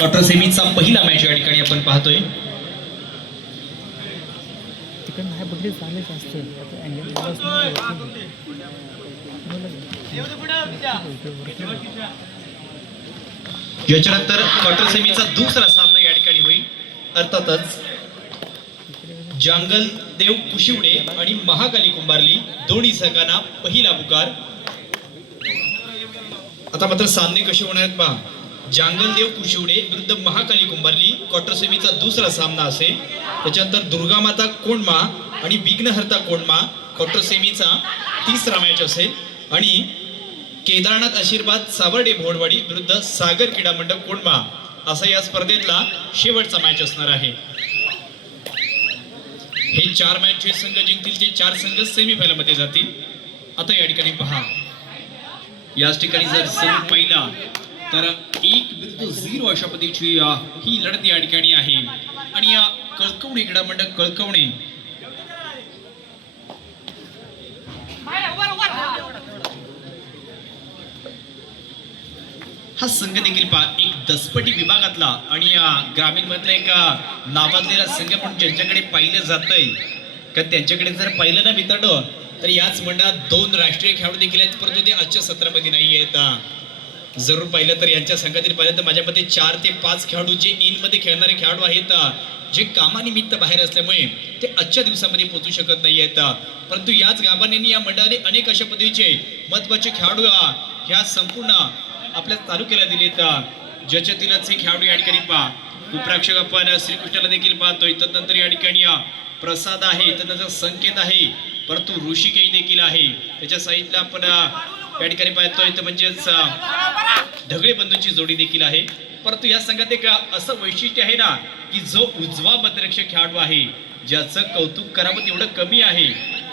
Quarter सेमीचा पहिला match या ठिकाणी आपण पाहतोय. याच्यानंतर क्वार्टर सेमीचा दुसरा सामना या ठिकाणी होईल. अर्थातच जांगल देव कुशिवडे आणि महाकाली कुंभारली दोन्ही संघांना पहिला पुकार. आता मात्र सामने कसे होणार आहेत पहा. जांगल देव कुशिवडे विरुद्ध महाकाली कुंभारली क्वार्टर सेमीचा दुसरा सामना असेल. त्याच्यानंतर दुर्गामाता कोंडमा आणि विघ्नहर्ता कोंडमा क्वार्टर सेमीचा तिसरा मॅच असेल. आणि केदारनाथ आशीर्वाद सावर्डे भोडवाडी विरुद्ध सागर क्रीडा मंडप कोंडमा असा या स्पर्धेतला शेवटचा मॅच असणार आहे. हे 4 मॅच जे संघ जिंकतील ते 4 संघ सेमीफायनल मध्ये जातील. आता या ठिकाणी पहा, याच ठिकाणी जर संघ पाहिला तर 1-0 अशा पद्धतीची ही लढत या ठिकाणी आहे. आणि या कळकवणे क्रीडा मंडळ कळकवणे हा संघ देखील पहा एक दसपटी विभागातला आणि ग्रामीण मधला एक नावाजलेला संघ म्हणून ज्यांच्याकडे पाहिलं जातंय. का त्यांच्याकडे जर पाहिलं ना मित्रांनो तर याच मंडळात 2 राष्ट्रीय खेळाडू देखील आहेत, परंतु ते आजच्या सत्रामध्ये नाही आहेत. जरूर पाहिलं तर यांच्या संघातील पाहिलं तर माझ्या मते 4 ते 5 खेळाडू जे इन मध्ये खेळणारे खेळाडू आहेत, जे कामानिमित्त बाहेर असल्यामुळे ते आजच्या दिवसामध्ये पोहोचू शकत नाही आहेत. परंतु याच गाभाऱ्यांनी या मंडळाने अनेक अशा पद्धतीचे महत्वाचे खेळाडू ह्या संपूर्ण आपल्या तालुक्याला दिलेत. ज्याच्यातीलच हे खेळाडू या ठिकाणी पहा. उपराक्षक आपण श्रीकृष्णाला देखील पाहतोय. तदनंतर या ठिकाणी प्रसाद आहे, तदनंतर संकेत आहे, परंतु ऋषिकेश देखील आहे. त्याच्या साईडला आपण या ठिकाणी पाहतोय तर म्हणजेच ढगळे बंधूंची जोडी देखील आहे. परंतु या संघात एक असं वैशिष्ट्य आहे ना की जो उजवा मध्यरक्षक खेळाडू आहे ज्याचं कौतुक करावं तेवढं कमी आहे,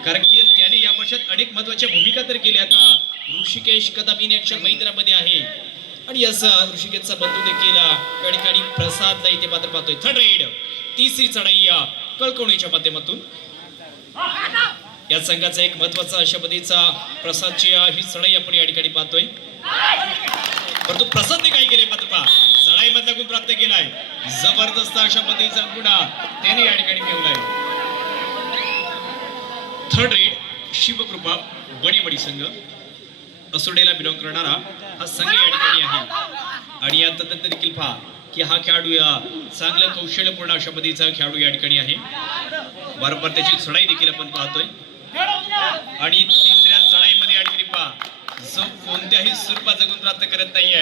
कारण की त्याने या वर्षात अनेक महत्वाच्या भूमिका तर केल्या. ऋषिकेश कदम इन ऍक्शन मैदानामध्ये आहे आणि याचा ऋषिकेशचा बंधू देखील या ठिकाणी प्रसादला इथे मात्र पाहतोय. थर्ड रेड तिसरी चढाई कळकवणीच्या माध्यमातून या संघाचा एक महत्वाचा अशा पद्धतीचा प्रसादची ही चढाई आपण या ठिकाणी पाहतोय. परंतु प्रसादने काय केले मात्र पहा, चढाई मधला गुण प्राप्त केलाय. जबरदस्त अशा पद्धतीचा गुण त्याने या ठिकाणी ठेवलाय. थर्ड रेड शिवकृपा बडी संघ असोडेला बिलॉंग करणारा हा संघ या ठिकाणी आहे. आणि या तदनंतर देखील पहा की हा खेळाडू चांगलं कौशल्यपूर्ण अशा पद्धतीचा खेळाडू या ठिकाणी आहे. वारंवार त्याची चढाई देखील आपण पाहतोय. आणि तिसऱ्या चढाईमध्ये या ठिकाणी पहा जो कोणत्याही स्वरूपाचा गुण प्राप्त करत नाहीये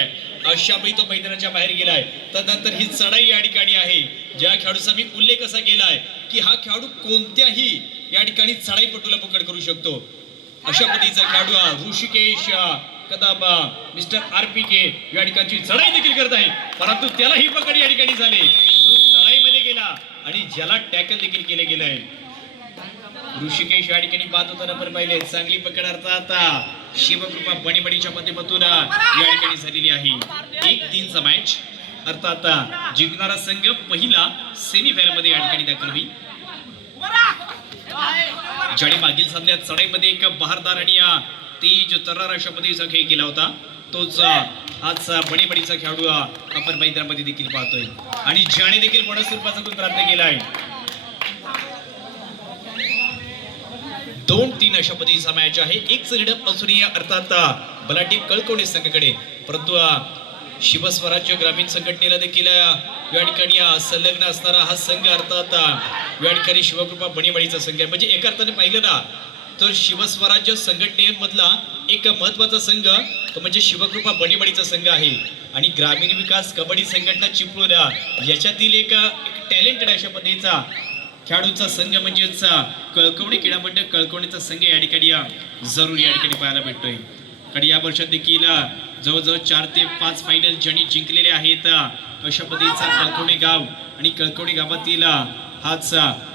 अशा वेळी तो मैदानाच्या बाहेर गेलाय. तदनंतर ही चढाई या ठिकाणी आहे. ज्या खेळाडूचा मी उल्लेख असा केलाय की हा खेळाडू कोणत्याही या ठिकाणी चढाईपटूला पकड करू शकतो अशा पद्धतीचा खेळाडू ऋषिकेश कदम मिस्टर RPK या ठिकाणी चढाई देखील करत आहे. परंतु त्याला ही पकड या ठिकाणी झाली. जो चढाईमध्ये गेला आणि ज्याला टॅकल देखील केले गेलंय. ऋषिकेश या ठिकाणी पाहत होताना पण पाहिले चांगली पकड अर्थात शिवकृपा बडीच्या माध्यमातून या ठिकाणी झालेली आहे. 1-3चा मॅच अर्थात जिंकणारा संघ पहिला सेमीफायनल मध्ये या ठिकाणी दाखल होईल. ज्याने मागील सामन्यात चढाईमध्ये एक बहारदार आणि तेज तर्रार अशा पद्धतीचा खेळ केला होता, तोच आज बडीचा खेळाडू आपण मैदानामध्ये देखील पाहतोय. आणि ज्याने देखील स्वरूपाचा गुण प्राप्त केला आहे. 2-3 अशा पद्धतीचा मॅच आहे. एक लीडअप असून अर्थात बलाढ्य कळकवणे संघाकडे, परंतु शिवस्वराज्य ग्रामीण संघटनेला देखील या ठिकाणी संलग्न असणारा हा संघ अर्थात या ठिकाणी शिवकृपा बडीचा संघ आहे. म्हणजे एका अर्थाने पाहिलं ना तर शिवस्वराज्य संघटनेमधला एक महत्वाचा संघ तो म्हणजे शिवकृपा बडीचा संघ आहे. आणि ग्रामीण विकास कबड्डी संघटना चिपळूण याच्यातील एक टॅलेंटेड अशा पद्धतीचा खेळाडूचा संघ म्हणजेच कळकवणे क्रीडा मंडळ कळकवणेचा संघ या ठिकाणी जरूर या ठिकाणी पाहायला भेटतोय. कारण या वर्षात देखील जवळजवळ 4 ते 5 फायनल ज्यांनी जिंकलेले आहेत अशा पद्धतीचा कळकवणे गाव आणि कळकवणे गावातील हाच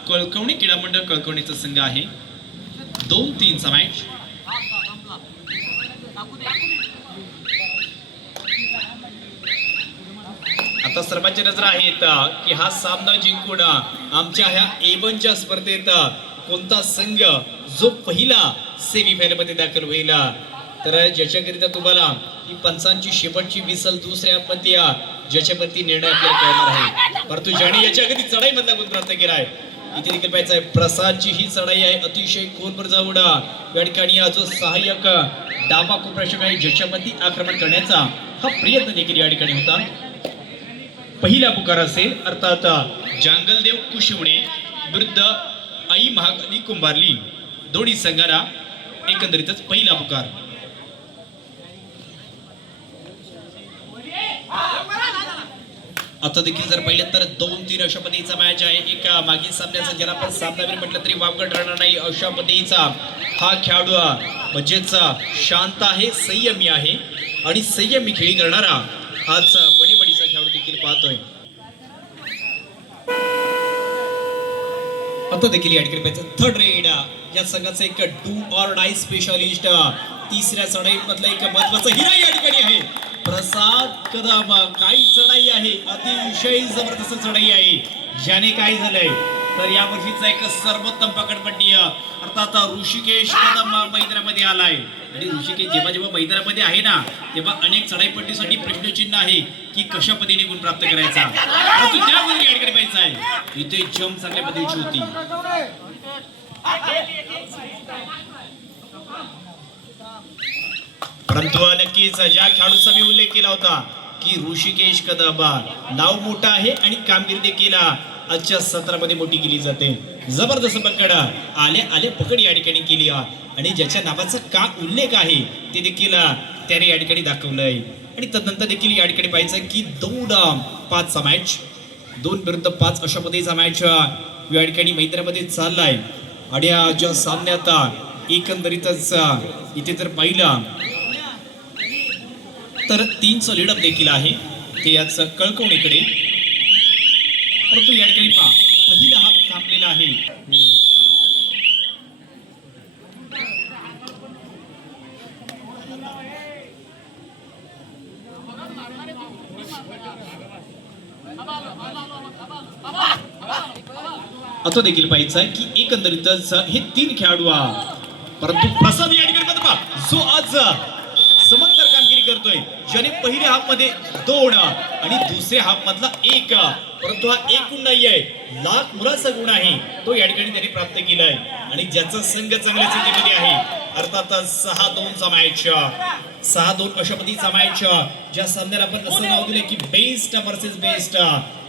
कळकवणे क्रीडा मंडळ कळकवणेचा संघ आहे. 2-3चा मॅच आता सर्वांच्या नजर आहेत की हा सामना जिंकून आमच्या ह्या A1च्या स्पर्धेत कोणता संघ जो पहिला सेमीफायनल मध्ये दाखल होईल. तर ज्याच्याकरिता तुम्हाला ही पंचांची शेवटची विसल दुसऱ्या मधल्या ज्याच्यावरती निर्णय आपल्याला कळणार आहे. परंतु ज्याने याच्या अगदी चढाई मधला गुण प्राप्त केलाय इथे देखील पाहायचं आहे. प्रसादची ही चढाई आहे अतिशय खोलवर जाऊन या ठिकाणी जो सहाय्यक डावा कुप्रशक आहे ज्याच्यावरती आक्रमण करण्याचा हा प्रयत्न देखील या ठिकाणी होता. पहिला पुकार असेल अर्थात जांगलदेव कुशिवणे विरुद्ध आई महाकाली कुंभारली. दोन्ही संघाला एकंदरीतच पहिला पुकार. आता देखील जर पाहिलं तर 2-3 अशा पद्धतीचा मॅच आहे. एका मागील सामन्याचा ज्याला आपण सामनावीर म्हटलं तरी वावगट राहणार नाही अशा पद्धतीचा हा खेळाडू म्हणजेच शांत आहे, संयमी आहे आणि संयमी खेळी करणारा आज बडीचा खेळाडू देखील पाहतोय. आता देखील या ठिकाणी पाहिजे थर्ड रेड या संघाचा एक डू ऑर डाय स्पेशलिस्ट तिसऱ्या चढाई मधला एक महत्वाचा हिरा या ठिकाणी आहे प्रसाद कदम. काही चढाई आहे अतिशय जबरदस्त चढाई आहे. ज्याने काय झालंय तर या वर्षीचा एक सर्वोत्तम पकडपट्टी अर्थात ऋषिकेश कदम मैदानामध्ये आलाय. आणि ऋषिकेश जेव्हा मैदानामध्ये आहे ना तेव्हा अनेक चढाईपट्टीसाठी प्रश्नचिन्ह आहे की कशा पद्धतीने गुण प्राप्त करायचा. परंतु त्यामध्ये या ठिकाणी पाहिजे आहे इथे जम चांगल्या पद्धतीची होती. परंतु नक्कीच ज्या खेळाडूचा मी उल्लेख केला होता की ऋषिकेश कदम नाव मोठा आहे आणि कामगिरी देखील आजच्या सत्रामध्ये मोठी केली जाते. जबरदस्त पकड आल्या पकड या ठिकाणी केली आणि ज्याच्या नावाचा का उल्लेख आहे ते देखील त्याने या ठिकाणी दाखवलंय. आणि तदनंतर देखील या ठिकाणी पाहायचं की 2-5 मॅच 2 विरुद्ध 5 अशा पद्धतीचा मॅच या ठिकाणी मैदानामध्ये चाललाय. आणि ज्या सामन्यात एकंदरीतच इथे जर पाहिलं तर 3चं लीडअप देखील आहे ते याच कळकवणीकडे. परंतु या ठिकाणी पहा पहिला हाफ थांबलेला आहे. आता देखील पाहायचं आहे की एकंदरीतच हे 3 खेळाडू परंतु प्रसाद या ठिकाणी पहा जो आज समंदर कामगिरी करतोय ज्याने पहिल्या हाफ मध्ये 2 आणि दुसऱ्या हाफ मधला 1 परंतु हा 1 गुण नाही आहे लाख मुलाचा गुण आहे तो या ठिकाणी त्याने प्राप्त केलाय. आणि ज्याचा संघ चांगल्या स्थितीमध्ये आहे अर्थात 6-2चा मॅच 6-2 अशा पद्धतीचा मॅच ज्या सामन्याला आपण असं नाव दिलंय की बेस्ट वर्सेस बेस्ट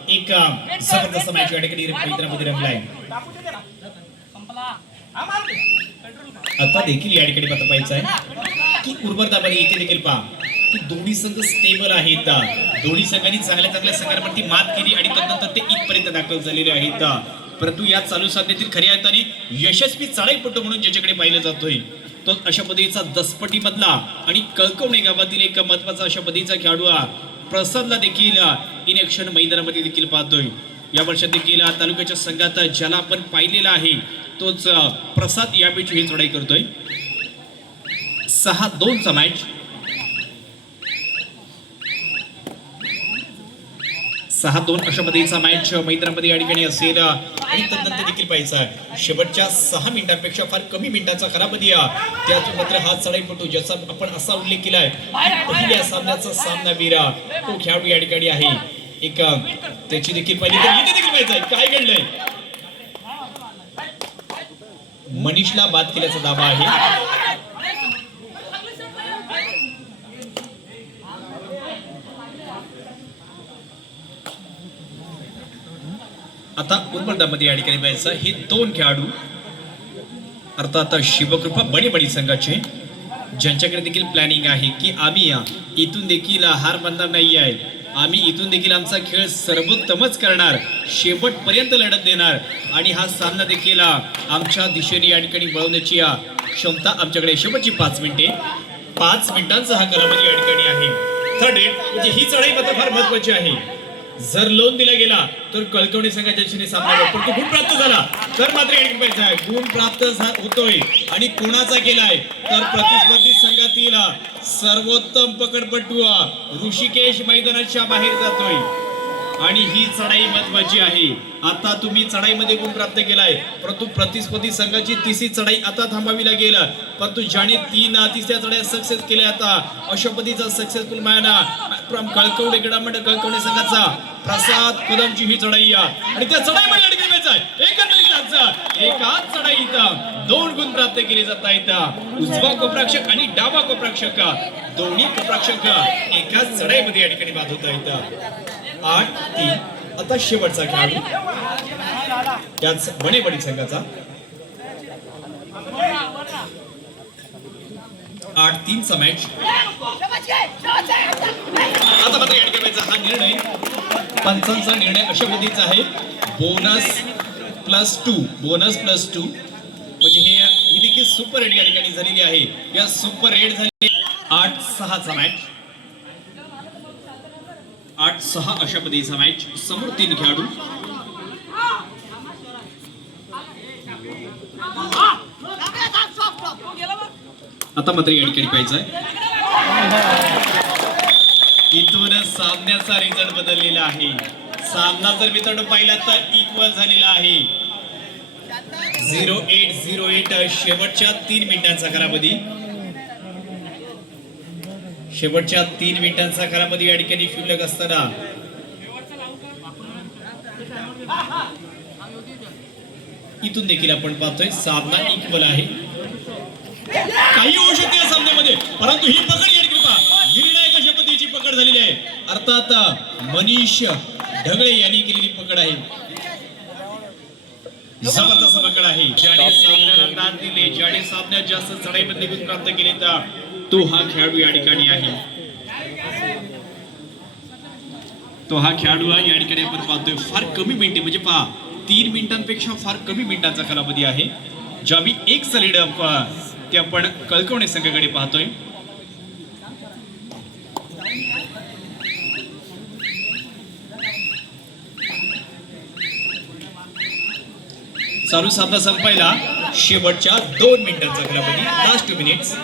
एक जबरदस्त मॅच या ठिकाणी मैदानामध्ये रंगलाय. आता देखील या ठिकाणी पत्र पाहायचं आहे की उर्वरतामध्ये इथे देखील पहा की दोन्ही संघ स्टेबल आहेत. दोन्ही संघांनी चांगल्या संघांवरती मात केली आणि तदनंतर ते इथपर्यंत दाखल झालेले आहेत. परंतु या चालू सामन्यातील खऱ्या अर्थाने यशस्वी चढाईपटू म्हणून ज्याच्याकडे पाहिलं जातोय तो अशा पद्धतीचा दसपटी मधला आणि कळकवणे गावातील एक महत्वाचा अशा पद्धतीचा खेळाडू प्रसादला देखील इन ऍक्शन मैदानामध्ये देखील पाहतोय. या वर्षात देखील तालुक्याच्या संघात ज्याला आपण पाहिलेला आहे तोच प्रसाद यापैकी ही चढाई करतोय. 6-2चा मॅच 6-2 अशा पद्धतीचा मॅच मैदानामध्ये या ठिकाणी असेल. आणि तदनंतर देखील पाहायचा शेवटच्या 6 मिनिटांपेक्षा फार कमी मिनिटांचा कालावधी त्यातून मात्र हा चढाईपटू ज्याचा आपण असा उल्लेख केलाय पहिल्या सामन्याचा सामनावीर तो खेळाडू या ठिकाणी आहे. एक त्याची देखील पाहिजे तर इथे देखील पाहिजे काय घडलंय मनीषला बाद केल्याचा दावा आहे. आता उर्वरतामध्ये या ठिकाणी पाहायचं हे 2 खेळाडू अर्थात शिवकृपा बडी संघाचे ज्यांच्याकडे देखील प्लॅनिंग आहे की आम्ही इथून देखील हार मानणार नाही आहे. आम्ही इथून देखील आमचा खेळ सर्वोत्तमच करणार शेवटपर्यंत लढत देणार आणि हा सामना देखील आमच्या दिशेने या ठिकाणी वळवण्याची क्षमता आमच्याकडे. शेवटची 5 मिनिटे 5 मिनिटांचा हा कालावधी या ठिकाणी आहे. थर्ड रेड म्हणजे ही चढाई मात्र फार महत्वाची आहे. जर लोन दिला गेला तर कळकवणे संघाच्या दिशेने सामना परंतु गुण प्राप्त झाला तर मात्र या ठिकाणी गुण प्राप्त होतोय आणि कोणाचा केलाय तर प्रतिस्पर्धी संघातील सर्वोत्तम पकडपटू ऋषिकेश मैदानाच्या बाहेर जातोय. आणि ही चढाई महत्वाची आहे. आता तुम्ही चढाईमध्ये गुण प्राप्त केलाय, परंतु प्रतिस्पर्धी संघाची तिसरी चढाई आता थांबावी लागेल. परंतु ज्याने तिसऱ्या चढाई सक्सेस केल्या आता अशा पद्धतीचा सक्सेसफुल मायना कळकवडे गडामंड कळकवडे संघाचा प्रसाद कदमची ही चढाई आणि त्या चढाईमध्ये एकाच चढाईत 2 गुण प्राप्त केले जात आहेत. उजवा कोपराक्षक आणि डावा कोपराक्षक दोन्ही कोपराक्षक एकाच चढाईमध्ये या ठिकाणी बाद होत आहेत. 8-3 आता शेवटचा खेळाडू त्याच बनेबडी संघाचा 8-3 चा मॅच. आता मात्र या ठिकाणी हा निर्णय पंचांचा निर्णय अशा पद्धतीचा आहे. बोनस प्लस 2 म्हणजे ही देखील सुपर रेड या ठिकाणी झालेली आहे. या सुपर रेड झाली 8-6 चा मॅच. 8-6 अशा पद्धतीचा मॅच. समोर 3 खेळाडू. आता मात्र या ठिकाणी पाहायचंय इथून सामन्याचा रिझल्ट बदललेला आहे. सामना जर मित्रांनो पाहिला तर इक्वल झालेला आहे. 0-8 शेवटच्या 3 मिनिटांचा कालावधी. शेवटच्या 3 मिनिटांचा कालावधी या ठिकाणी शिल्लक असताना इथून देखील आपण पाहतोय सामना इक्वल आहे. काही होऊ शकते या सामन्यामध्ये, परंतु ही पकड या ठिकाणी निर्णायक अशा पद्धतीची पकड झालेली आहे. अर्थात मनीष ढगळे यांनी केलेली पकड आहे. जबरदस्त पकड आहे. ज्याने सामन्याला दाद दिले, ज्याने सामन्यात जास्त चढाईमध्ये गुण प्राप्त केले तो हा खेळाडू या ठिकाणी आहे. तो हा खेळाडू या ठिकाणी आपण पाहतोय फार कमी मिनिटे म्हणजे पहा 3 मिनिटांपेक्षा फार कमी मिनिटांचा कालावधी आहे. ज्यावी एक सलीड ते आपण कळकवणे संघाकडे पाहतोय. चालू सामना संपायला शेवटच्या 2 मिनिटांचा कालावधी. Last 2 minutes.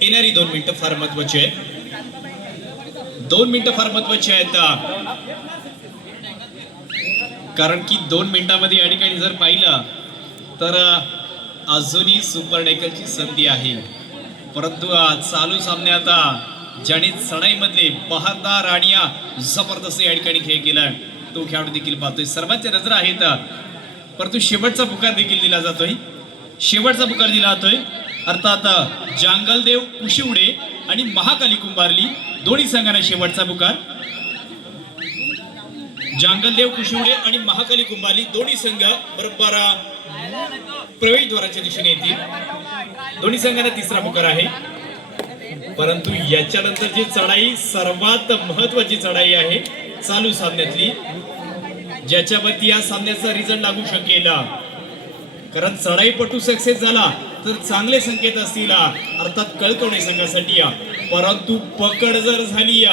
येणारी 2 मिनिटं फार महत्वाची आहेत. 2 मिनिटं फार महत्वाची आहेत कारण की 2 मिनिटांमध्ये या ठिकाणी जर पाहिलं तर अजूनही सुपर डेकलची संधी आहे. परंतु चालू सामन्यात ज्याने चढाईमधले बहारदार आणि जबरदस्त या ठिकाणी खेळ केला तो खेळाडू देखील पाहतोय. सर्वांच्या नजर आहेत, परंतु शेवटचा पुकार देखील दिला जातोय. शेवटचा पुकार दिला जातोय अर्थात जांगलदेव कुशिवडे आणि महाकाली कुंभारली दोन्ही संघांना शेवटचा पुकार. जांगलदेव कुशिवडे आणि महाकाली कुंभारली दोन्ही संघ बरोबर प्रवेशद्वाराच्या दिशेने येतील. दोन्ही संघांना तिसरा पुकार आहे. परंतु याच्यानंतरची चढाई सर्वात महत्वाची चढाई आहे चालू सामन्यातली, ज्याच्यावरती या सामन्याचा रिझल्ट लागू शकेल. कारण चढाईपटू सक्सेस झाला तर चांगले संकेत असतील अर्थात कळकवणे संघासाठी. परंतु पकड जर झाली,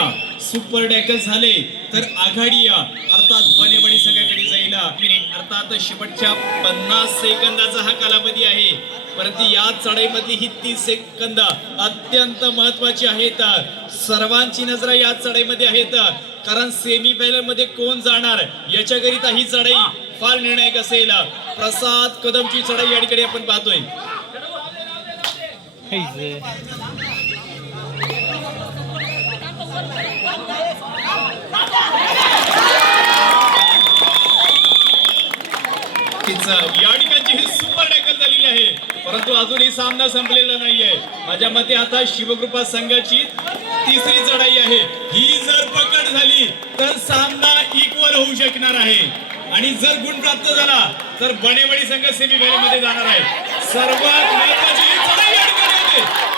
सुपर टॅकल झाले तर आघाडी अर्थात बनेबडी संघाकडे जाईल. अर्थात शेवटच्या 50 सेकंदाचा हा कालावधी आहे. परंतु या चढाईमधली ही 30 सेकंद अत्यंत महत्वाची आहेत. सर्वांची नजर या चढाईमध्ये आहेत कारण सेमी फायनल मध्ये कोण जाणार याच्याकरिता ही चढाई फार निर्णायक असेल. प्रसाद कदमची चढाई या ठिकाणी आपण पाहतोय. या ठिकाणची ही सुपर टॅकल झालेली आहे. परंतु अजूनही सामना संपलेला नाहीये. माझ्या मते आता शिवकृपा संघाची तिसरी चढाई आहे. ही जर पकड झाली तर सामना इक्वल होऊ शकणार आहे आणि जर गुण प्राप्त झाला तर बनेबडी संघ सेमीफायनल मध्ये जाणार आहे. सर्वात महत्त्वाची चढाई या ठिकाणी होते.